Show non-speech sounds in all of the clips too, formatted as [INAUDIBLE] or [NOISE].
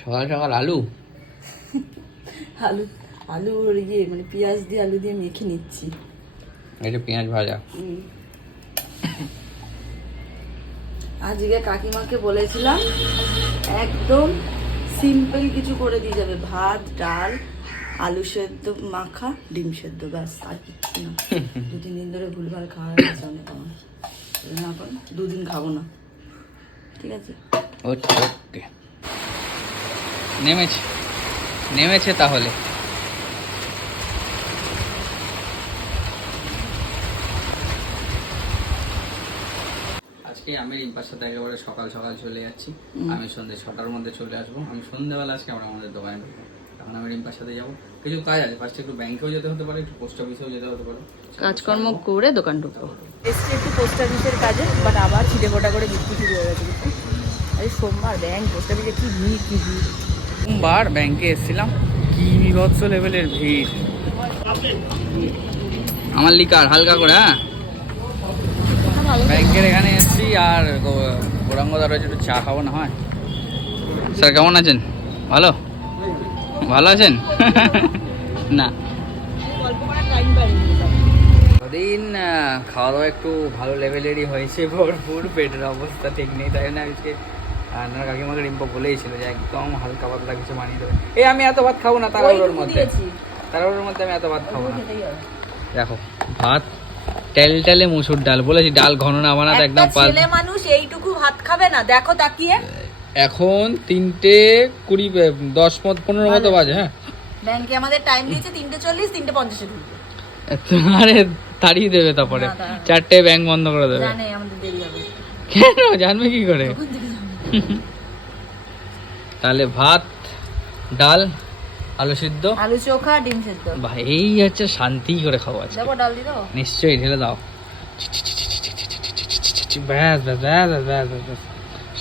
সকাল সকাল আলু? [LAUGHS] আলু আলু ইয়ে মানে পেঁয়াজ দিয়ে আলু দিয়ে মেখে নিচ্ছি। এটা পেঁয়াজ ভাজা। আজকে কাকিমাকে বলেছিলাম একদম সিম্পল কিছু করে দিয়ে যাবে। ভাত ডাল আলু সেদ্ধ মাখা ডিম সেদ্ধ ব্যাস আর কিচ্ছু না। [LAUGHS] দু তিন দিন ধরে ভুলভাল খাওয়া হয়ে গেছে অনেক আমার এখন দুদিন খাব না। ঠিক আছে? ওকে ওকে। নেমেছে। নেমেছে তাহলে। আজকে আমি রিম্পার সাথে একেবারে সকাল সকাল চলে যাচ্ছি। আমি সন্ধ্যে ছটার মধ্যে চলে আসব। আমি সন্ধ্যেবেলা আজকে আমরা আমাদের দোকানে ঢুকবো। এখন আমি রিম্পার সাথে যাব। কিছু কাজ আছে। ফার্স্টে একটু ব্যাংকেও যেতে হতে পারে একটু পোস্ট অফিসেও যেতে হতে পারে। কাজকর্ম করে দোকান ঢুকবো। এসছে একটু পোস্ট অফিসের কাজে বাট আবার ছিটে ফোটা করে বিক্রি শুরু হয়ে গেছে। আরে সোমবার ব্যাংক পোস্ট অফিসে কি ভিড় কি ভিড়? সোমবার ব্যাংকে এসেছিলাম। কি বিভৎস লেভেলের ভিড়। আমার লিকার, হালকা করে হ্যাঁ? ব্যাংকের এখানে এসেছি আর গো- গৌরাঙ্গদার একটু চা খাব না হয়। স্যার, কেমন আছেন? ভালো? ভালো আছেন? [LAUGHS] না। ওদিন খাওয়া দাওয়া একটু ভালো লেভেলেরই হয়েছে, ভরপুর, পেটের অবস্থা ঠিক নেই, তাই জন্য আজকে আপনার কাকিমাকে রিম্পা বলেইছিল যে একদম হালকা পাতলা কিছু বানিয়ে দেবে। এই আমি এত ভাত খাব না তাড়াহুড়োর মধ্যে। তাড়াহুড়োর মধ্যে আমি এত ভাত খাব না। দেখো ভাত টেল টেলে মুসুর ডাল বলেছি ডাল ঘন না বানাতে একদম ছেলে মানুষ এইটুকু ভাত খাবে না দেখো তাকিয়ে। এখন তিনটে কুড়ি দশ মত পনেরো মতো বাজে হ্যাঁ। ব্যাংকে আমাদের টাইম দিয়েছে তিনটে চল্লিশ তিনটে পঞ্চাশে আরে তাড়িয়ে দেবে তারপরে। চারটে ব্যাংক বন্ধ করে দেবে। কেন? জানবে কি করে। তাহলে ভাত ডাল আলু সিদ্ধ আলু চোখা ডিম সেদ্ধ ভাই এই হচ্ছে শান্তি করে খাওয়া আছে ডাল দিয়ে দেবো নিশ্চয়ই ঢেলে দাও ব্যাস ব্যাস ব্যাস ব্যাস ব্যাস ব্যাস, ব্যাস।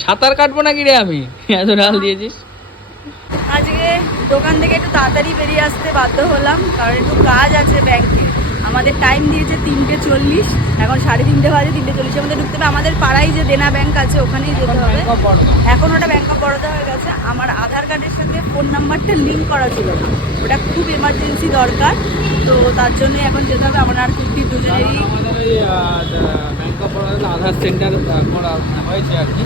সাঁতার কাটবো নাকি রে আমি এত ডাল দিয়েছিস আজকে দোকান থেকে একটু তাড়াতাড়ি বেরিয়ে আসতে বাধ্য হলাম কারণ একটু কাজ আছে ব্যাংকে আমাদের টাইম দিয়েছে তিনটে চল্লিশ এখন সাড়ে তিনটে বাজে তিনটে চল্লিশের মধ্যে ঢুকতে হবে। আমাদের পাড়ায় যে দেনা ব্যাংক আছে ওখানেই যেতে হবে। এখন ওটা ব্যাংক অফ বরোদা হয়ে গেছে। আমার আধার কার্ডের সাথে ফোন নাম্বারটা লিঙ্ক করা ছিল না। ওটা খুব এমার্জেন্সি দরকার তো তার জন্য এখন যেতে হবে। আমার আর কুর্তি দুজনেরই bank of Baroda Aadhaar centre করা হয়েছে আর কি।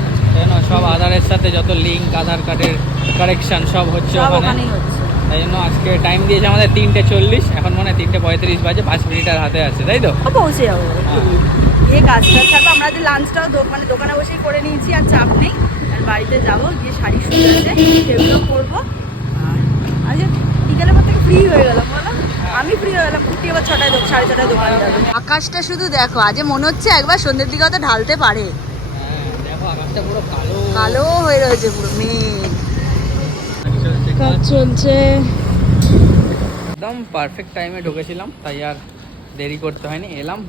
সব আধারের সাথে যত লিঙ্ক আধার কার্ডের কারেকশন সব হচ্ছে ওখানে। হচ্ছে। তাই জন্য আজকে টাইম দিয়েছে আমাদের তিনটে চল্লিশ এখন মনে হয় তিনটে পঁয়ত্রিশ বাজে পাঁচ মিনিটের হাতে আছে তাই তো? ও পৌঁছে যাব। গিয়ে কাজ টাজ থাকব আমরা যে লাঞ্চটাও মানে দোকানে বসেই করে নিয়েছি আর চাপ নেই। আর বাড়িতে যাব গিয়ে শাড়ি সুন্দর আছে সেগুলো করব আর আজ বিকেলের পর থেকে ফ্রি হয়ে গেলাম বলো। আমি ফ্রি হয়ে গেলাম কুটি এবার ছটায় সাড়ে ছটায় দোকান যাবে। আকাশটা শুধু দেখো আজ মনে হচ্ছে একবার সন্ধ্যের দিকে হয়তো ঢালতে পারে। হ্যাঁ, দেখো আকাশটা পুরো কালো। কালো হয়ে রয়েছে পুরো মেঘ। কাজ চলছে। একদম পারফেক্ট টাইমে ঢুকেছিলাম তাই আর দেরি করতে হয়নি। এলাম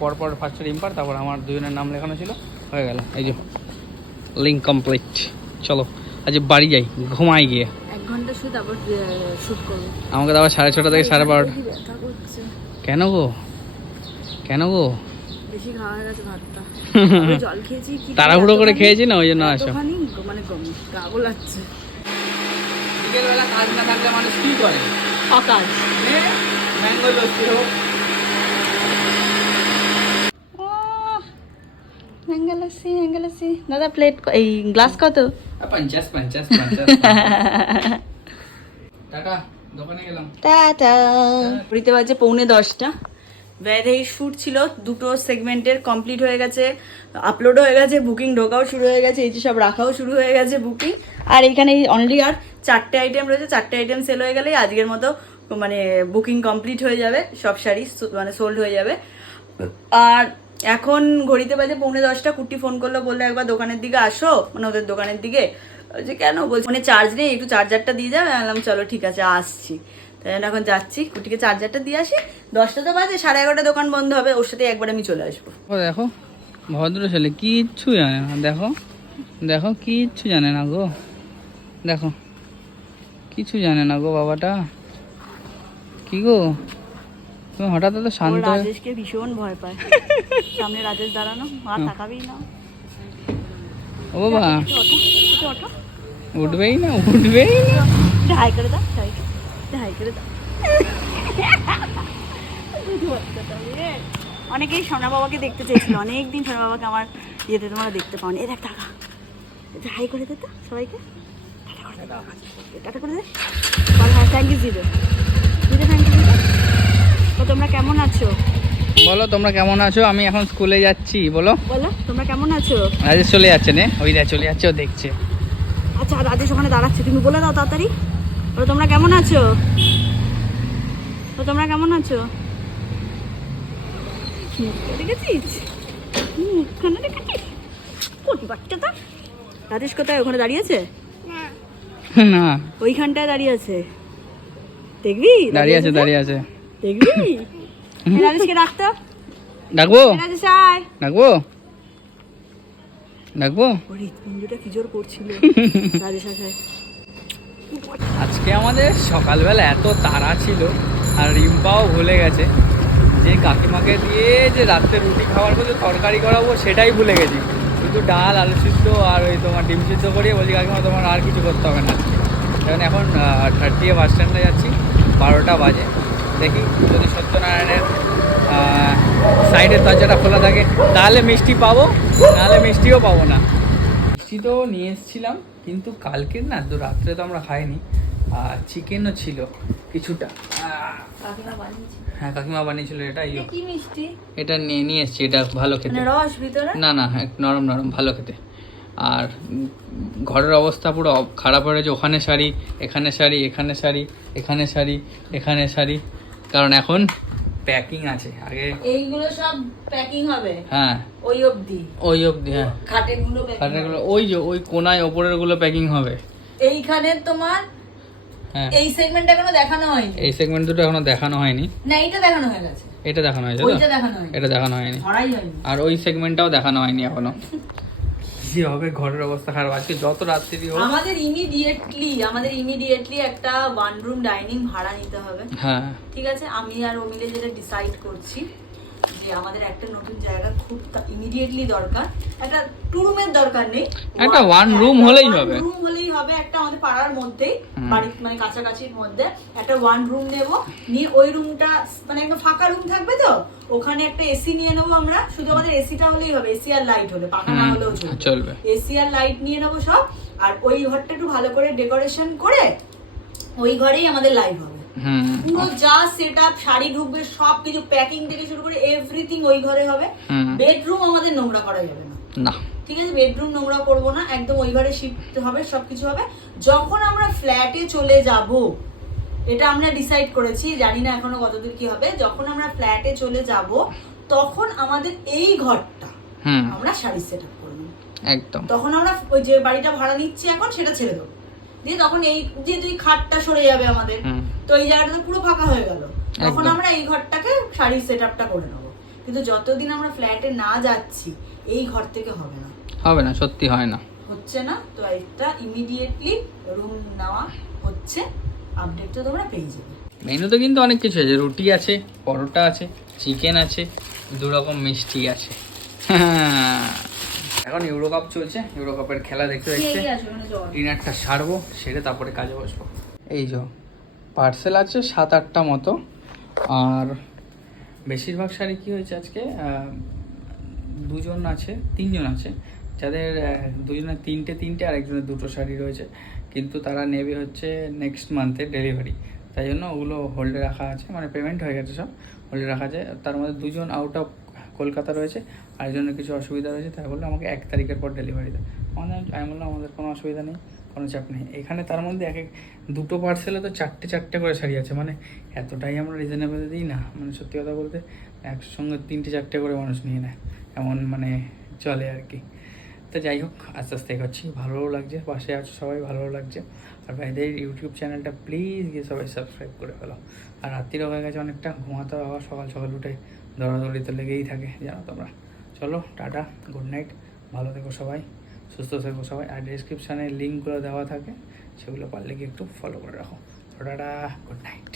পরপর ফার্স্ট রিম্পার তারপর আমার দুজনের নাম লেখানো ছিল হয়ে গেল। এই যে লিঙ্ক কমপ্লিট চলো আজ বাড়ি যাই ঘুমাই গিয়ে। এক ঘণ্টা শুধু তারপর শুট করব। আমাকে তো আবার সাড়ে ছটা থেকে সাড়ে বারোটা কেন গো? কেন গো? বেশি খাওয়া গেছে ভাতটা। [LAUGHS] জল খেয়েছি তাড়াহুড়ো করে খেয়েছি না ওই জন্য আসো মানে গম- গা গোলাচ্ছে বিকেলবেলা কাজ না থাকলে মানুষ কি করে? অকাজ। ম্যাঙ্গো লস্যি হোক। দাদা প্লেট এই গ্লাস কত? পঞ্চাশ পঞ্চাশ পঞ্চাশ [LAUGHS] টাটা দোকানে গেলাম। টাটা। বাজে পৌনে দশটা। ব্যাধেই শ্যুট ছিল, দুটো সেগমেন্টের কমপ্লিট হয়ে গেছে আপলোড হয়ে গেছে বুকিং ঢোকাও শুরু হয়ে গেছে, এই যে সব রাখাও শুরু হয়ে গেছে বুকিং আর এইখানে অনলি আর চারটে আইটেম রয়েছে, চারটে আইটেম সেল হয়ে গেলেই আজকের মতো মানে বুকিং কমপ্লিট হয়ে যাবে, সব শাড়ি মানে সোল্ড হয়ে যাবে। আর এখন ঘড়িতে বাজে পৌনে দশটা কুটি ফোন করল, বলল, একবার দোকানের দিকে আসো। মানে ওদের দোকানের দিকে, যে কেন বলছি মানে চার্জ নেই, একটু চার্জারটা দিয়ে যাবে? আমি চলো, ঠিক আছে, আসছি। এখন যাচ্ছি। কুটিকে চার্জারটা দিয়ে আসি। দশটা তো বাজে সাড়ে এগারোটা দোকান বন্ধ হবে ওর সাথে একবার আমি চলে আসব। ও দেখো ভদ্র ছেলে কিচ্ছু জানে না। দেখো দেখো কিচ্ছু জানে না গো। দেখো কিছু জানে না গো বাবাটা। কি গো? তুমি হঠাৎ তো শান্ত রাজেশকে ভীষণ ভয় পায়। সামনে রাজেশ দাঁড়ানো আর তাকাবেই না। ও বাবা। উঠবেই না উঠবেই না। করে দাও। হাই করে দাও অনেকেই সোনা বাবাকে দেখতে চেয়েছিল। অনেকদিন সোনা বাবাকে আমার ইয়েতে তোমরা দেখতে পাওনি। এ দেখ টাকা। এটা হাই করে দে তো সবাইকে। টাটা করে দে। হ্যাঁ থ্যাংক ইউ থ্যাংক ইউ তো তোমরা কেমন আছো? বলো তোমরা কেমন আছো? আমি এখন স্কুলে যাচ্ছি বলো। বলো তোমরা কেমন আছো? রাজেশ চলে যাচ্ছে নে? ওই দেখ চলে যাচ্ছে ও দেখছে। আচ্ছা রাজেশ ওখানে দাঁড়াচ্ছে। তুমি বলে দাও তাড়াতাড়ি। বলো তোমরা কেমন আছো? তো তোমরা কেমন আছো? দেখেছিস? মুখখানা দেখেছিস? কোটি বাচ্চাটা রাজেশ কোথায়? ওখানে দাঁড়িয়েছে না। ওইখানটায় দাঁড়িয়ে আছে। দেখবি? দাঁড়িয়ে আছে দাঁড়িয়ে আছে। দেখবি? রাজেশকে ডাকতো ডাকবো? রাজেশ আয়। ডাকবো? ডাকবো? হৃৎপিণ্ডটা কি জোর করছিল। [LAUGHS] রাজেশ আসায় আজকে আমাদের সকালবেলা এত তাড়া ছিল আর রিম্পাও ভুলে গেছে। যে কাকিমাকে দিয়ে যে রাত্রে রুটি খাওয়ার মধ্যে তরকারি করাবো, সেটাই ভুলে গেছি। শুধু ডাল, আলু সিদ্ধ আর ওই তোমার ডিম সিদ্ধ করিয়ে বলছি, কাকিমা, তোমার আর কিছু করতে হবে না কারণ এখন থার্টি বাস স্ট্যান্ডে যাচ্ছি, বারোটা বাজে। দেখি যদি সত্যনারায়ণের সাইডের দরজাটা খোলা থাকে, তাহলে মিষ্টি পাবো, নাহলে মিষ্টিও পাবো না। মিষ্টি তো নিয়ে এসেছিলাম। কিন্তু কালকের না তো রাত্রে তো আমরা খাইনি। আর চিকেনও ছিল কিছুটা। হ্যাঁ কাকিমা বানিয়েছিল এটা কি মিষ্টি? এটা নিয়ে নিয়ে এসেছি এটা ভালো খেতে। মানে রস ভিতরে? না না হ্যাঁ, নরম নরম ভালো খেতে। আর ঘরের অবস্থা পুরো খারাপ হয়ে ওখানে শাড়ি এখানে শাড়ি এখানে শাড়ি এখানে শাড়ি এখানে শাড়ি। কারণ এখন প্যাকিং আছে আগে এইগুলো সব প্যাকিং হবে? হ্যাঁ। ওই অবধি? ওই অবধি হ্যাঁ। খাটেরগুলো। ওই যে ওই কোনায় ওপরেরগুলো প্যাকিং হবে। এইখানে তোমার হ্যাঁ। এই সেগমেন্ট এখনও দেখানো হয়নি। এই সেগমেন্ট দুটো এখনও দেখানো হয়নি। না এইটা দেখানো হয়ে গেছে। এটা দেখানো হয়েছে তো? দেখানো হয়নি। এটা দেখানো হয়নি। আর ওই সেগমেন্টটাও দেখানো হয়নি এখনও। কি হবে ঘরের অবস্থা খারাপ। আজকে যত রাত্রি হোক। আমাদের ইমিডিয়েটলি আমাদের ইমিডিয়েটলি একটা ওয়ান রুম ডাইনিং ভাড়া নিতে হবে। হ্যাঁ। ঠিক আছে? আমি আর ও মিলে যেটা ডিসাইড করছি যে আমাদের একটা নতুন জায়গা খুব ইমিডিয়েটলি দরকার। একটা টু রুমের দরকার নেই। একটা one room হলেই হবে। রুম হলেই হবে একটা আমাদের পাড়ার মধ্যেই। বাড়ির মানে কাছাকাছির মধ্যে। একটা ওয়ান রুম নেব। নিয়ে ওই রুমটা মানে একটা ফাঁকা রুম থাকবে তো? ওখানে একটা এসি নিয়ে নেব আমরা। শুধু আমাদের এসিটা হলেই হবে। এসি আর লাইট হলে পাখা না হলেও চলবে। এসি আর লাইট নিয়ে নেব সব। আর ওই ঘরটা একটু ভালো করে ডেকোরেশন করে ওই ঘরেই আমাদের লাইভ হবে। পুরো যা সেট আপ শাড়ি ঢুকবে সব কিছু প্যাকিং থেকে শুরু করে এভরিথিং ওই ঘরে হবে। বেডরুম আমাদের নোংরা করা যাবে না। না। ঠিক আছে? বেডরুম নোংরা করব না একদম ওই ঘরে শিফট হবে সবকিছু হবে। যখন আমরা ফ্ল্যাটে চলে যাব এটা আমরা ডিসাইড করেছি জানি না এখনও কতদূর কি হবে যখন আমরা ফ্ল্যাটে চলে যাব তখন আমাদের এই ঘরটা আমরা শাড়ি সেট আপ করব একদম। তখন আমরা ওই যে বাড়িটা ভাড়া নিচ্ছি এখন সেটা ছেড়ে দেবো। দিয়ে তখন এই যে দুই খাটটা সরে যাবে আমাদের তো এই জায়গাটা পুরো ফাঁকা হয়ে গেল। তখন আমরা এই ঘরটাকে শাড়ির সেট আপটা করে নেব। কিন্তু যতদিন আমরা ফ্ল্যাটে না যাচ্ছি এই ঘর থেকে হবে না। হবে না সত্যি হয় না। হচ্ছে না? তো একটা ইমিডিয়েটলি রুম নেওয়া হচ্ছে। আপডেট তো তোমরা পেয়ে যাবে। মেনুতে কিন্তু অনেক কিছু আছে। রুটি আছে পরোটা আছে চিকেন আছে দু রকম মিষ্টি আছে। [LAUGHS] এখন ইউরো কাপ চলছে। ইউরো কাপের খেলা দেখতে দেখতে ডিনারটা সারবো সেরে তারপরে কাজে বসবো। এই যে পার্সেল আছে সাত আটটা মতো। আর বেশিরভাগ শাড়ি কী হয়েছে আজকে? দুজন আছে, তিনজন আছে। যাদের দুজনের তিনটে তিনটে আর একজনের দুটো শাড়ি রয়েছে। কিন্তু তারা নেবে হচ্ছে নেক্সট মান্থে ডেলিভারি তাই জন্য ওগুলো হোল্ডে রাখা আছে। মানে পেমেন্ট হয়ে গেছে সব হোল্ডে রাখা আছে। তার মধ্যে দুজন আউট অফ কলকাতা রয়েছে। আর জন্য কিছু অসুবিধা রয়েছে তাই বলল আমাকে এক তারিখের পর ডেলিভারি দেয়। আমাদের আমি বললাম, আমাদের কোনো অসুবিধা নেই। কোনো চাপ নেই। এখানে তার মধ্যে এক এক, দুটো পার্সেলে তো চারটে চারটে করে শাড়ি আছে। মানে এতটাই আমরা রিজনেবল দিই না। মানে সত্যি কথা বলতে একসঙ্গে তিনটে চারটে করে মানুষ নিয়ে নেয়। এমন মানে চলে আর কি। তো যাই হোক, আস্তে আস্তে এগোচ্ছি। ভালোও লাগছে, পাশে আছো সবাই, ভালোও লাগছে। আর ভাইদের ইউটিউব চ্যানেলটা প্লিজ গিয়ে সবাই সাবস্ক্রাইব করে ফেলো। আর রাত্রিরও হয়ে গেছে অনেকটা, ঘুমাতে আবার সকাল সকাল উঠে দৌড়াদৌড়িতে লেগেই থাকে, জানো তোমরা। চলো, টাটা গুড নাইট ভালো থেকো সবাই। সুস্থ থাকো সবাই। আর ডিসক্রিপশানে লিঙ্কগুলো দেওয়া থাকে, সেগুলো পারলে গিয়ে একটু ফলো করে রাখো। Tata good night